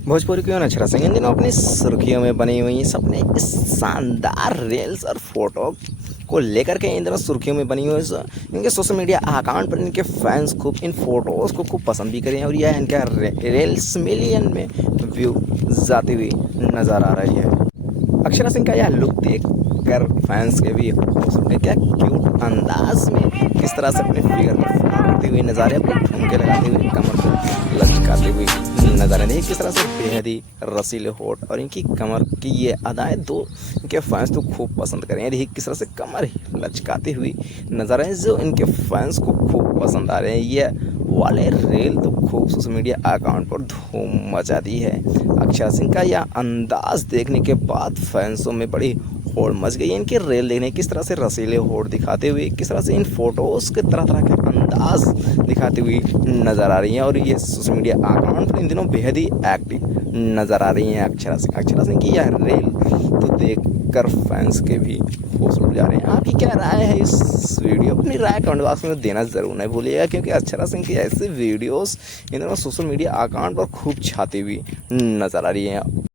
भोजपुरी क्यों अक्षरा सिंह इन दिनों अपनी सुर्खियों में बनी हुई सबने इस शानदार रील्स और फोटो को लेकर के इन दिनों सुर्खियों में बनी हुई इनके सोशल मीडिया अकाउंट पर इनके फैंस खूब इन फोटोज़ को खूब पसंद भी करें और यह इनका रील्स मिलियन में व्यू जाती हुई नज़र आ रही है। अक्षरा सिंह का यह लुक देख कर फैंस के भी होंगे क्या क्यूट अंदाज में किस तरह से अपने फिगर को फ्लॉन्ट करते हुए नज़ारे अपने ठुमके लगाते हुए कमर को लचकाते हुए नज़ारे नहीं किस तरह से बेहद ही रसीले होठ और इनकी कमर की ये अदाएं दो इनके फैंस तो खूब पसंद करें यही किस तरह से कमर लचकाती हुई नज़ारे हैं जो इनके फैंस को खूब पसंद आ रहे हैं। ये वाले रील तो खूब सोशल मीडिया अकाउंट पर धूम मचा दी है। अक्षरा सिंह का यह अंदाज देखने के बाद फैंसों में बड़ी होड़ मच गई है। इनके रील देखने किस तरह से रसीले होड़ दिखाते हुए किस तरह से इन फोटोज़ के तरह तरह के अंदाज दिखाती हुई नज़र आ रही हैं और ये सोशल मीडिया अकाउंट पर इन दिनों बेहद ही एक्टिव नज़र आ रही हैं। अक्षरा सिंह की यह रील तो देख कर फैंस के भी होश उड़ जा रहे हैं। आपकी क्या राय है इस वीडियो? अपनी राय कमेंट बॉक्स में देना ज़रूर नहीं भूलिएगा क्योंकि अक्षरा सिंह की ऐसी वीडियोस इन दोनों सोशल मीडिया अकाउंट पर खूब छाती हुई नज़र आ रही हैं।